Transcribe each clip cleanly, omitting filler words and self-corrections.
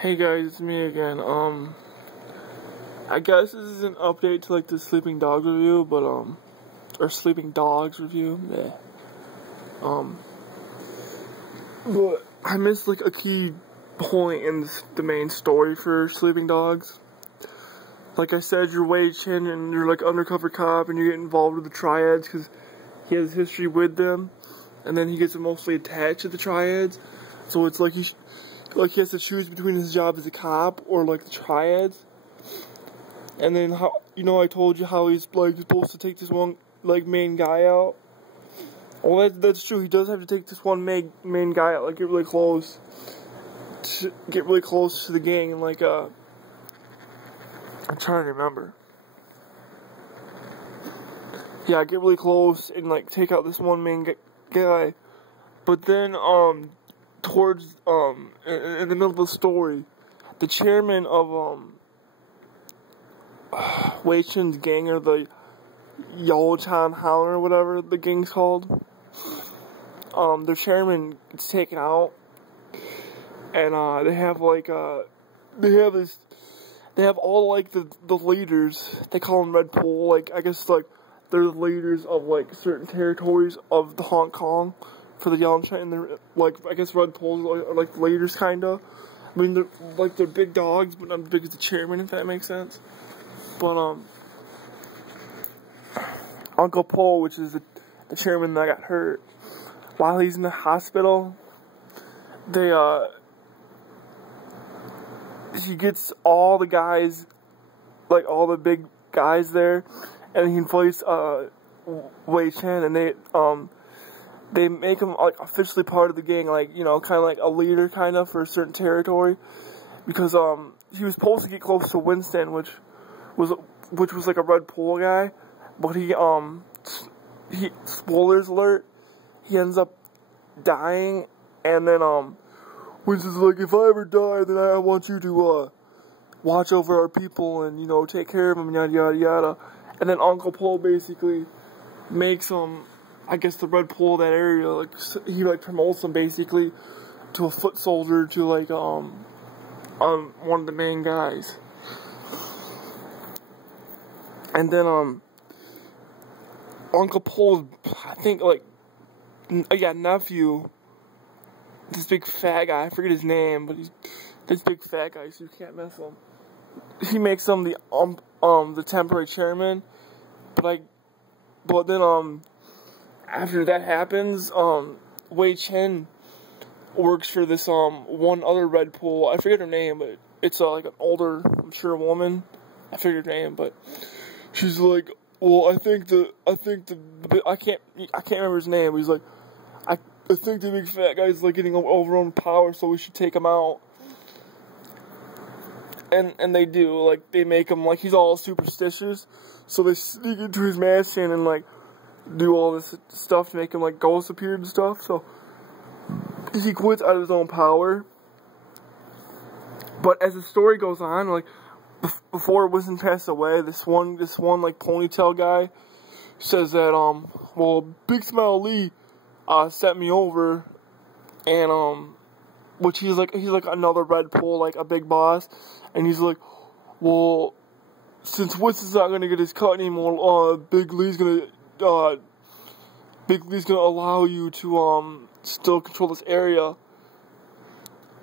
Hey guys, it's me again. I guess this is an update to like the Sleeping Dogs review, but or Sleeping Dogs review. Yeah. But I missed like a key point in the main story for Sleeping Dogs. Like I said, you're Wei Chen and you're like undercover cop, and you get involved with the Triads because he has history with them, and then he gets emotionally attached to the Triads. So it's like he has to choose between his job as a cop or like the Triads. And then how I told you how he's like supposed to take this one like main guy out. Well, that's true. He does have to take this one main guy out, like get really close to the gang, and like I'm trying to remember. Yeah, get really close and like take out this one main guy. But then towards in the middle of the story, the chairman of Wei Chen's gang, or the Yaotan Howler or whatever the gang's called, their chairman gets taken out, and they have all like the leaders. They call them Red Pole. Like I guess like they're the leaders of like certain territories of the Hong Kong for the Yaotan, and they're like I guess Red Poles are like the leaders kinda. I mean they're big dogs, but not as big as the chairman, if that makes sense. But Uncle Po, which is the chairman that got hurt, while he's in the hospital, he gets all the guys, like all the big guys there, and he invites Wei Chen, and they make him like officially part of the gang, like kind of like a leader kind of for a certain territory, because he was supposed to get close to Winston, which was like a Red Pole guy, but he spoilers alert, he ends up dying, and then Winston's like, if I ever die, then I want you to watch over our people and take care of them, yada yada yada. And then Uncle Po basically makes I guess the Red Pole of that area, like he like promotes him basically to a foot soldier, to like one of the main guys. And then Uncle Po's, I think like nephew, this big fat guy, I forget his name, but he's this big fat guy, so you can't mess with him. He makes him the temporary chairman, but then after that happens, Wei Chen works for this one other Red Pole. I forget her name, but it's like an older, I'm sure, woman. I forget her name, but she's like, well, I can't remember his name. But he's like, I think the big fat guy's like getting overrun power, so we should take him out. And they do, like they make him like he's all superstitious, so they sneak into his mansion and like do all this stuff to make him like ghosts appear and stuff. So he quits out of his own power. But as the story goes on, like before Winston passed away, this one like ponytail guy says that well, Big Smile Lee sent me over, and which he's like another Red Pole, like a big boss, and he's like, well, since Winston's not gonna get his cut anymore, Big Lee's gonna allow you to still control this area,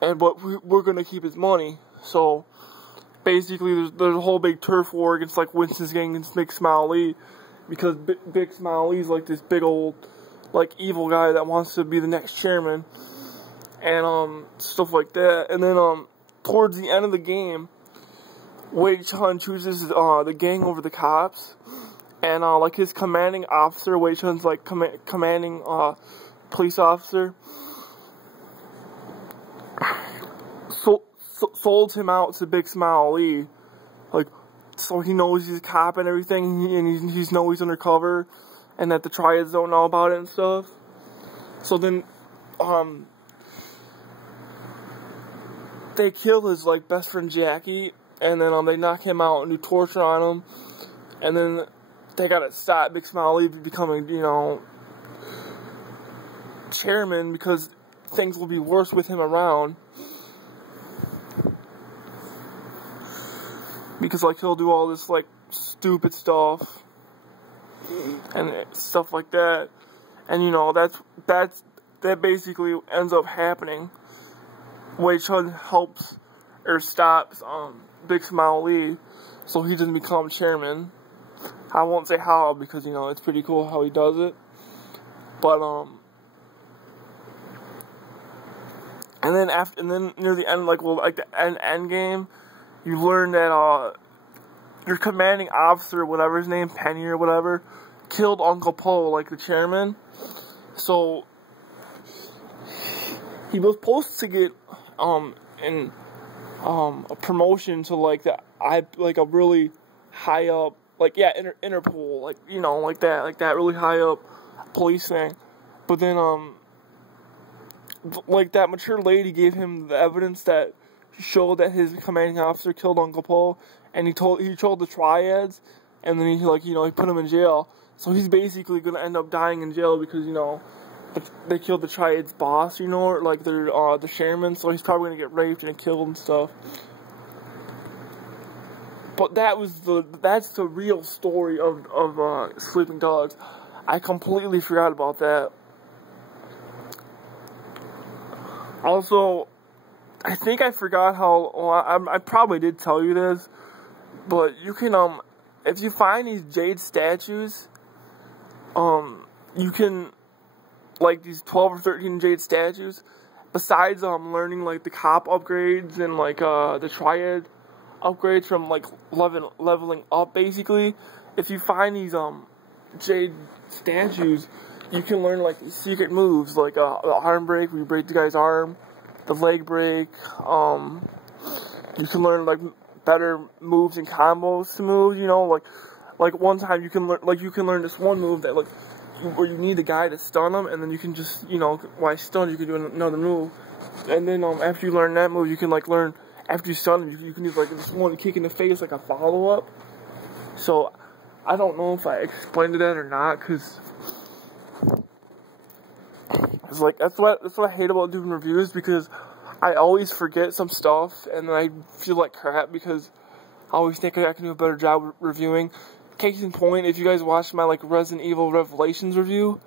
but we're gonna keep his money. So basically, there's a whole big turf war against like Winston's gang against Big Smile Lee, because Big Smile Lee's like this big old like evil guy that wants to be the next chairman, and stuff like that. And then towards the end of the game, Wei Chen chooses the gang over the cops, and like his commanding officer, Wei Chen's like commanding police officer, sold him out to Big Smile Lee, like so he knows he's a cop and everything, and he knows he's undercover, and that the Triads don't know about it and stuff. So then they kill his like best friend Jackie, and then they knock him out and do torture on him, and then they gotta stop Big Smile Lee becoming chairman, because things will be worse with him around. because like he'll do all this like stupid stuff and stuff like that, and you know that basically ends up happening. Wei Chun helps or stops Big Smile Lee, so he doesn't become chairman. I won't say how because you know it's pretty cool how he does it, but and then near the end, like the end game, you learn that your commanding officer, whatever his name, Penny or whatever, killed Uncle Po, like the chairman. So he was supposed to get a promotion to like a really high up, like Interpol, like you know like that really high up police thing. But then like that mature lady gave him the evidence that showed that his commanding officer killed Uncle Po, and he told the triads, and then he put him in jail. So he's basically gonna end up dying in jail because you know they killed the triads' boss, you know, or like their the chairman. So he's probably gonna get raped and killed and stuff. But that's the real story of Sleeping Dogs. I completely forgot about that. Also, I think I forgot how. Well, I probably did tell you this, but you can if you find these jade statues, you can like these 12 or 13 jade statues. Besides learning like the cop upgrades and like the triad upgrades from like leveling up, basically, if you find these jade statues, you can learn like these secret moves, like the arm break where you break the guy's arm, the leg break. You can learn like better moves and combos to move. You know, like one time you can learn this one move that like where you need the guy to stun him, and then you can just while stunned you can do another move, and then after you learn that move, you can like learn after you stun him, you can do like this one kick in the face like a follow up. So I don't know if I explained that or not, cause it's like that's what I hate about doing reviews, because I always forget some stuff and then I feel like crap because I always think I can do a better job reviewing. Case in point, if you guys watched my like Resident Evil Revelations review,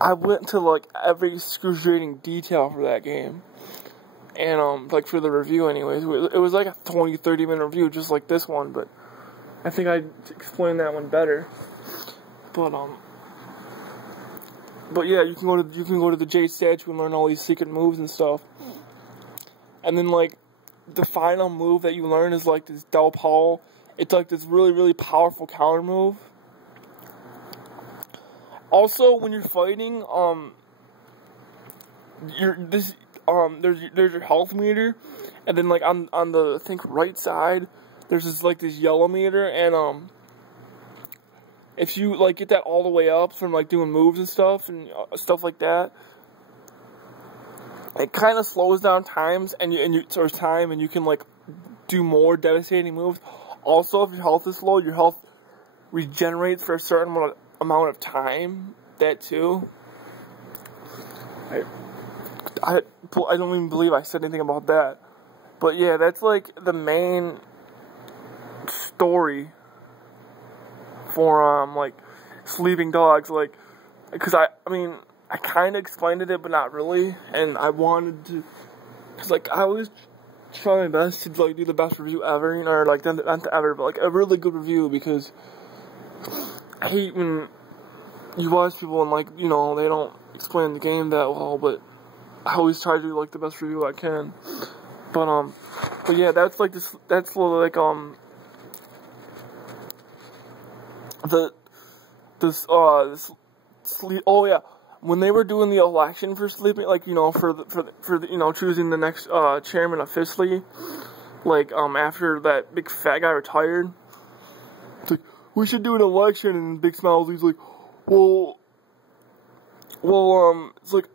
I went to like every excruciating detail for that game. And like for the review anyways, it was like a 20-30 minute review just like this one, but I think I explained that one better. But yeah, you can go to the Jade statue and learn all these secret moves and stuff. And then like the final move that you learn is like this Del Paul. It's like this really, really powerful counter move. Also, when you're fighting, there's your health meter, and then like on the I think right side, there's this yellow meter, and if you like get that all the way up from like doing moves and stuff like that, it kind of slows down times, and you can like do more devastating moves. Also, if your health is low, your health regenerates for a certain amount of time. That too. I don't even believe I said anything about that. But yeah, that's like the main story for like Sleeping Dogs. Like, because I mean I kind of explained it, but not really. And I wanted to, cause like I always try my best to like do the best review ever, or like not ever, but like a really good review, because I hate when you watch people and like they don't explain the game that well, but I always try to do like the best review I can. But yeah, that's like this. That's like sleep. Oh yeah, when they were doing the election for Sleeping, like for the choosing the next chairman officially, like after that big fat guy retired, it's like we should do an election, and Big Smiles, he's like, well, it's like,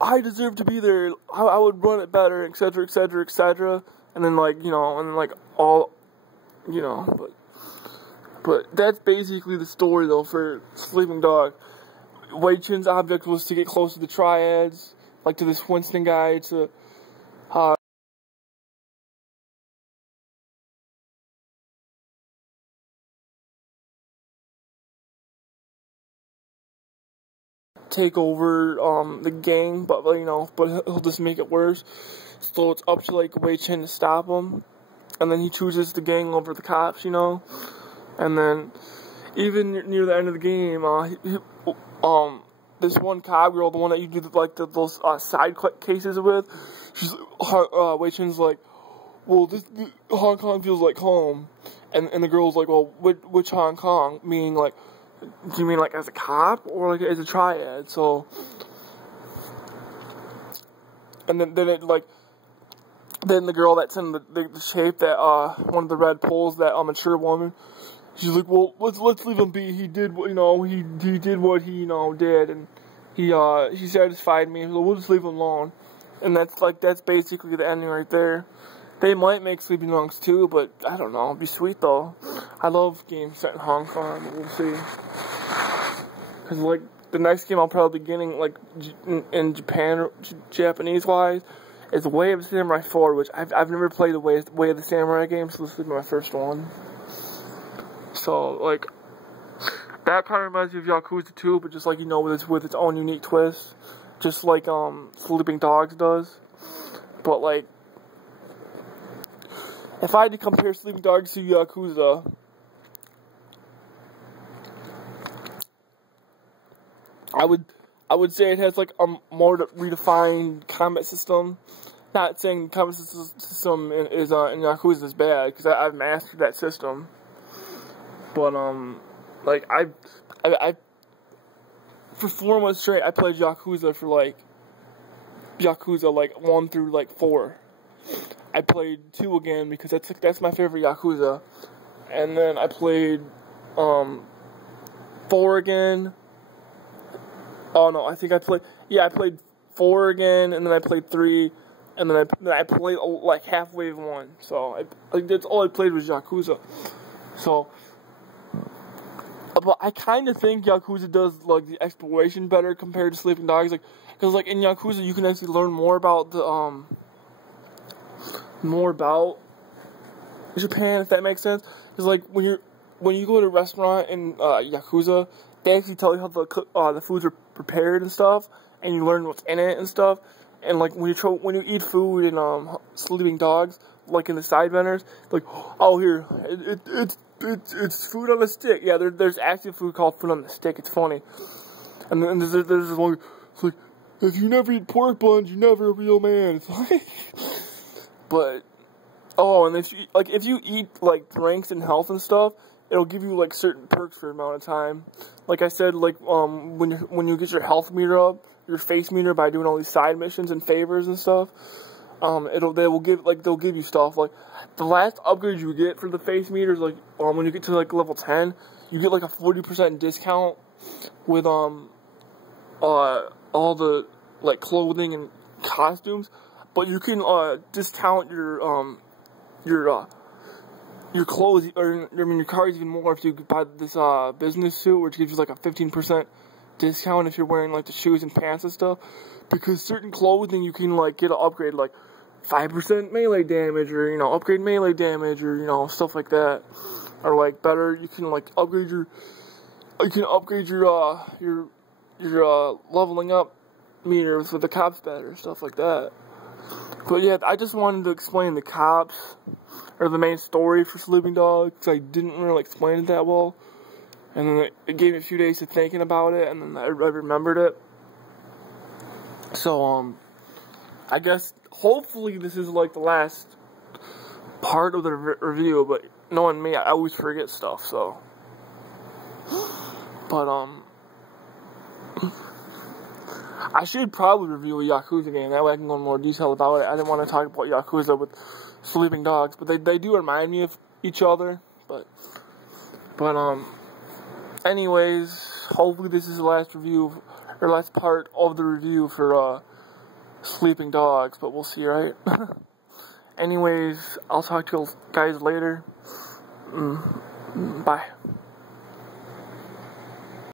I deserve to be there, I would run it better, etc., etc., etc., and then like, but that's basically the story, though, for Sleeping Dog. Wei Chun's object was to get close to the triads, like to this Winston guy, to take over the gang, but he'll just make it worse. So it's up to like Wei Chen to stop him, and then he chooses the gang over the cops, and then even near the end of the game, this one cop girl, the one that you do those side cases with, Wei Chen's like, well, Hong Kong feels like home, and the girl's like, well, which Hong Kong? Meaning like, do you mean like as a cop or like as a triad? So, and then the girl that's in the shape that one of the red poles, that mature woman, she's like, well, let's leave him be. He did he did what he did, and he satisfied me. So we'll just leave him alone. And that's basically the ending right there. They might make Sleeping Dogs 2, but I don't know. It'd be sweet though. I love games set in Hong Kong. We'll see. Cause like the next game I'll probably be getting like in Japan, Japanese wise, is Way of the Samurai 4, which I've never played the Way of the Samurai game, so this will be my first one. So like that kind of reminds me of Yakuza 2, but just like with its own unique twist, just like Sleeping Dogs does. But like, if I had to compare Sleeping Dogs to Yakuza, I would say it has like a more redefined combat system. Not saying the combat system in Yakuza is bad, because I've mastered that system. But like I for 4 months straight I played Yakuza for like Yakuza like 1 through like 4. I played 2 again because that's my favorite Yakuza, and then I played 4 again. Oh no, I think I played 4 again, and then I played 3, and then I played like halfway of 1. So that's all I played was Yakuza. So, but I kind of think Yakuza does like the exploration better compared to Sleeping Dogs, like because like in Yakuza you can actually learn more about the Japan, if that makes sense. Because like when you go to a restaurant in Yakuza, they actually tell you how the foods are prepared and stuff, and you learn what's in it and stuff. And like when you eat food in Sleeping Dogs, like in the side vendors, like, oh here, it's food on a stick. Yeah, there's actually food called food on the stick. It's funny. And then there's this one. It's like, if you never eat pork buns, you're never a real man. It's like, but and if you eat like drinks and health and stuff, it'll give you like certain perks for an amount of time. Like I said, like when you get your health meter up, your face meter, by doing all these side missions and favors and stuff, they'll give you stuff. Like the last upgrade you get for the face meters, like when you get to like level 10, you get like a 40% discount with all the like clothing and costumes, but you can discount your clothes, or your cars even more if you buy this business suit, which gives you like a 15% discount if you're wearing like the shoes and pants and stuff. Because certain clothing you can like get an upgrade, like 5% melee damage, or upgrade melee damage, or stuff like that. Or like better, you can like upgrade your leveling up meter with the cops better, stuff like that. But yeah, I just wanted to explain the cops, or the main story for Sleeping Dogs, because I didn't really explain it that well. And then it gave me a few days to thinking about it, and then I remembered it. So, I guess, hopefully this is like the last part of the review, but knowing me, I always forget stuff, so. But, I should probably review a Yakuza game, that way I can go in more detail about it. I didn't want to talk about Yakuza with Sleeping Dogs, but they do remind me of each other, but anyways, hopefully this is the last review, or last part of the review for, Sleeping Dogs, but we'll see, right? Anyways, I'll talk to you guys later. Bye.